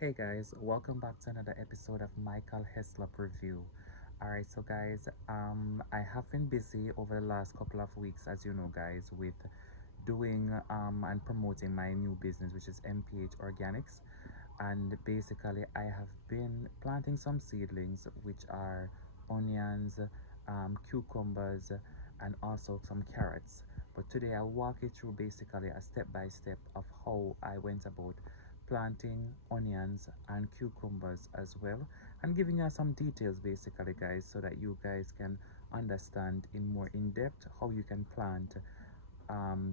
Hey guys, welcome back to another episode of Michael Heslop Review. Alright, so guys, I have been busy over the last couple of weeks, as you know, guys, with doing and promoting my new business, which is MPH Organics. And basically, I have been planting some seedlings, which are onions, cucumbers, and also some carrots. But today, I'll walk you through basically a step by step of how I went about planting onions and cucumbers as well, and giving you some details basically, guys, so that you guys can understand in more in depth how you can plant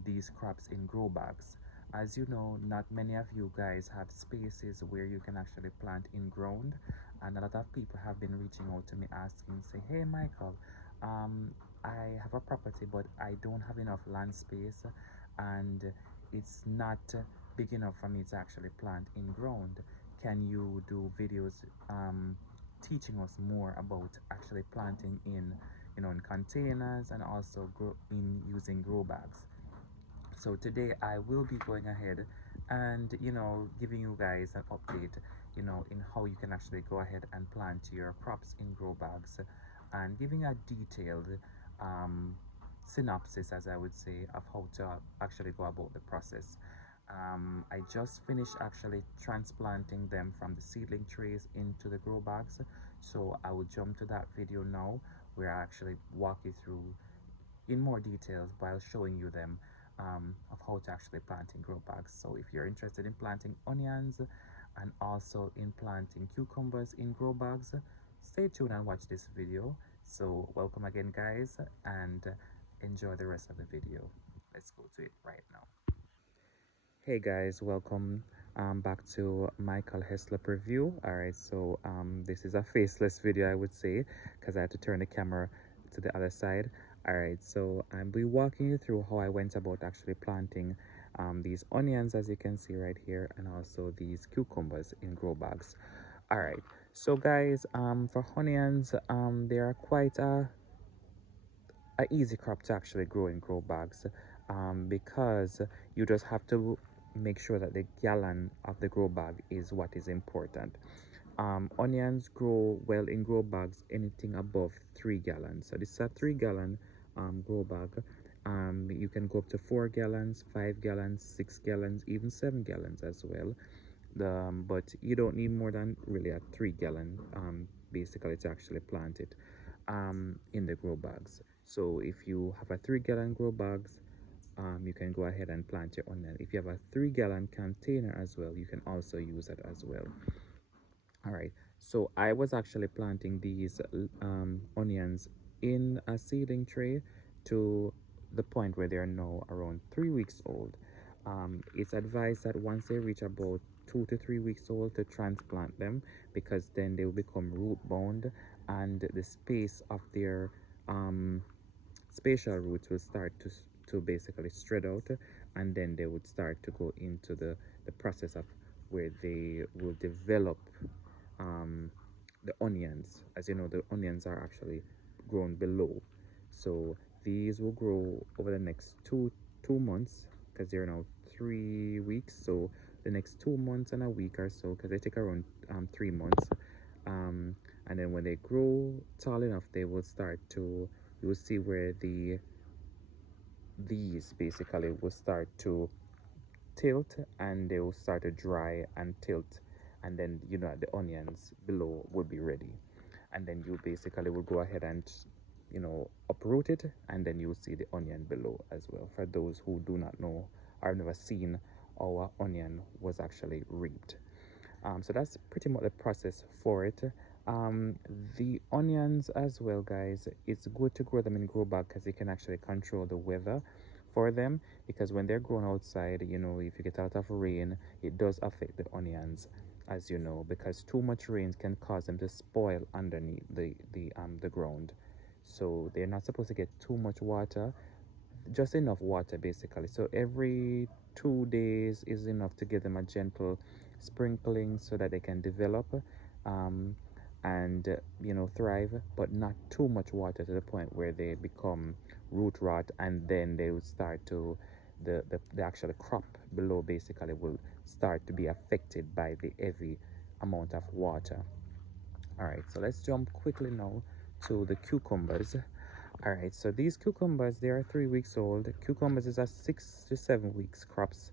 these crops in grow bags. As you know, not many of you guys have spaces where you can actually plant in ground, and a lot of people have been reaching out to me asking, say, hey Michael, um, I have a property but I don't have enough land space, and it's not big enough for me to actually plant in ground. Can you do videos teaching us more about actually planting in in containers and also grow in using grow bags? So today I will be going ahead and giving you guys an update in how you can actually go ahead and plant your crops in grow bags, and giving a detailed um, synopsis, as I would say, of how to actually go about the process. I just finished actually transplanting them from the seedling trays into the grow bags, so I will jump to that video now where I actually walk you through in more details while showing you them of how to actually plant in grow bags. So if you're interested in planting onions and also in planting cucumbers in grow bags, stay tuned and watch this video. So welcome again, guys, and enjoy the rest of the video. Let's go to it right now. Hey guys, welcome back to Michael Heslop review. Alright, so this is a faceless video, I would say, because I had to turn the camera to the other side. Alright, so I'll be walking you through how I went about actually planting these onions, as you can see right here, and also these cucumbers in grow bags. Alright, so guys, for onions, they are quite a easy crop to actually grow in grow bags, because you just have to make sure that the gallon of the grow bag is what is important. Onions grow well in grow bags anything above 3 gallons. So this is a 3 gallon grow bag. You can go up to 4 gallons, 5 gallons, 6 gallons, even 7 gallons as well. But you don't need more than really a 3 gallon basically to actually plant it in the grow bags. So if you have a 3 gallon grow bags, you can go ahead and plant your onion. If you have a 3 gallon container as well, you can also use it as well. All right, so I was actually planting these onions in a seedling tray to the point where they are now around 3 weeks old. It's advised that once they reach about 2 to 3 weeks old to transplant them, because then they will become root bound and the space of their spatial roots will start to basically spread out, and then they would start to go into the process of where they will develop um, the onions. As you know, the onions are actually grown below, so these will grow over the next two months, because they're now 3 weeks. So the next 2 months and a week or so, because they take around 3 months, um, and then when they grow tall enough, they will start to, you will see where these basically will start to tilt, and they will start to dry and tilt, and then the onions below would be ready, and then you basically will go ahead and uproot it, and then you'll see the onion below as well, for those who do not know or never seen our onion was actually reaped. So that's pretty much the process for it. The onions as well, guys, it's good to grow them in grow bag because you can actually control the weather for them, because when they're grown outside, if you get a lot of rain, it does affect the onions, as you know, because too much rain can cause them to spoil underneath the ground. So they're not supposed to get too much water, just enough water basically. So every 2 days is enough to give them a gentle sprinkling so that they can develop, um, and thrive, but not too much water to the point where they become root rot, and then they will start to the actual crop below basically will start to be affected by the heavy amount of water. All right, so let's jump quickly now to the cucumbers. All right, so these cucumbers, they are 3 weeks old. Cucumbers is a 6 to 7 weeks crops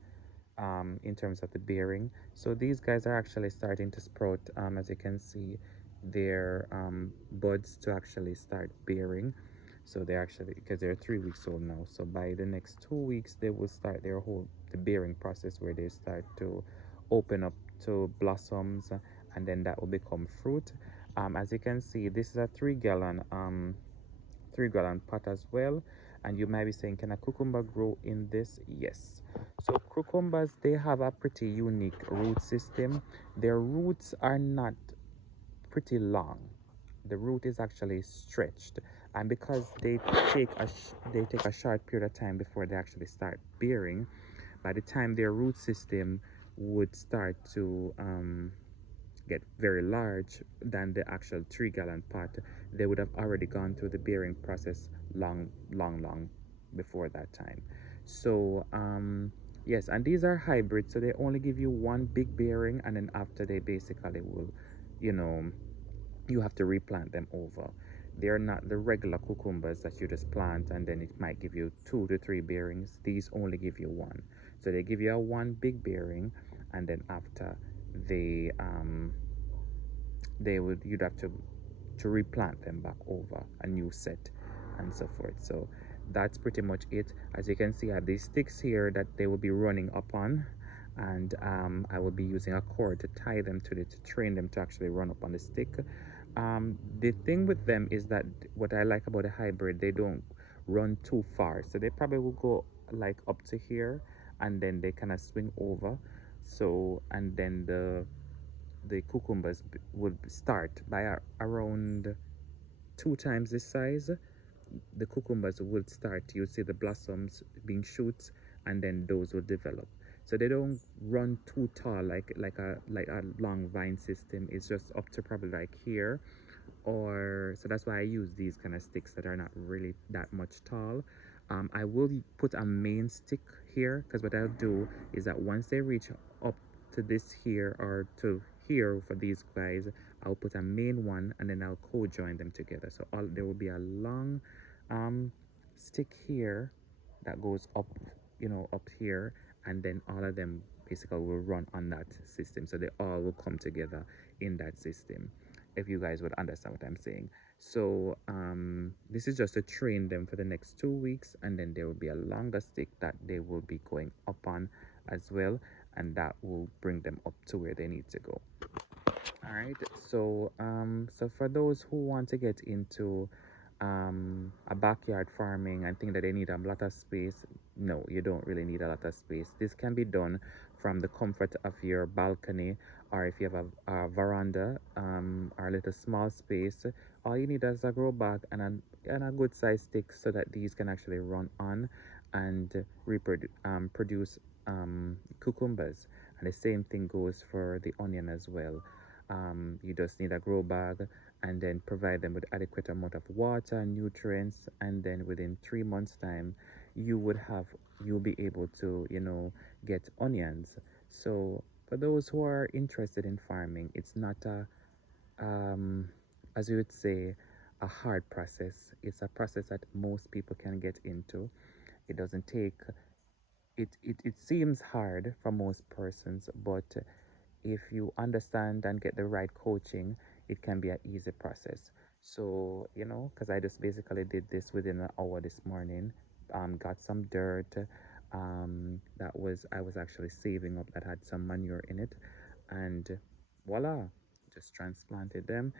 in terms of the bearing. So these guys are actually starting to sprout, as you can see, their buds to actually start bearing. So they're actually, because they're 3 weeks old now. So by the next 2 weeks, they will start their whole the bearing process where they start to open up to blossoms, and then that will become fruit. As you can see, this is a 3 gallon pot as well. And you might be saying, can a cucumber grow in this? Yes. So cucumbers, they have a pretty unique root system. Their roots are not pretty long. The root is actually stretched, and because they take a short period of time before they actually start bearing, by the time their root system would start to get very large than the actual 3 gallon pot, they would have already gone through the bearing process long before that time. So yes, and these are hybrids, so they only give you one big bearing, and then after they basically will, you know, you have to replant them over. They're not the regular cucumbers that you just plant and then it might give you 2 to 3 bearings. These only give you one. So they give you a one big bearing, and then after they would you'd have to replant them back over a new set and so forth. So that's pretty much it. As you can see, I have these sticks here that they will be running upon, and I will be using a cord to tie them to it to train them to actually run up on the stick. The thing with them is that what I like about a hybrid, they don't run too far, so they probably will go like up to here, and then they kind of swing over. So and then the cucumbers would start by around 2 times this size. The cucumbers would start, you see the blossoms being shoots, and then those will develop. So they don't run too tall like a long vine system. It's just up to probably like here, or so that's why I use these kind of sticks that are not really that much tall. I will put a main stick here, because what I'll do is that once they reach up to this here or to here for these guys, I'll put a main one and then I'll co-join them together. So there will be a long um, stick here that goes up, up here, and then all of them basically will run on that system. So they all will come together in that system, if you guys would understand what I'm saying. So this is just to train them for the next 2 weeks, and then there will be a longer stick that they will be going up on as well, and that will bring them up to where they need to go. All right, so for those who want to get into a backyard farming and think that they need a lot of space, no, you don't really need a lot of space. This can be done from the comfort of your balcony, or if you have a veranda, or a little small space. All you need is a grow bag and a good size stick, so that these can actually run on and produce cucumbers. And the same thing goes for the onion as well. You just need a grow bag, and then provide them with adequate amount of water and nutrients, and then within 3 months time you'll be able to get onions. So for those who are interested in farming, it's not a as you would say, a hard process. It's a process that most people can get into. It doesn't take it seems hard for most persons, but if you understand and get the right coaching, it can be an easy process. So, because I just basically did this within an hour this morning, got some dirt that I was actually saving up, that had some manure in it, and voila, just transplanted them.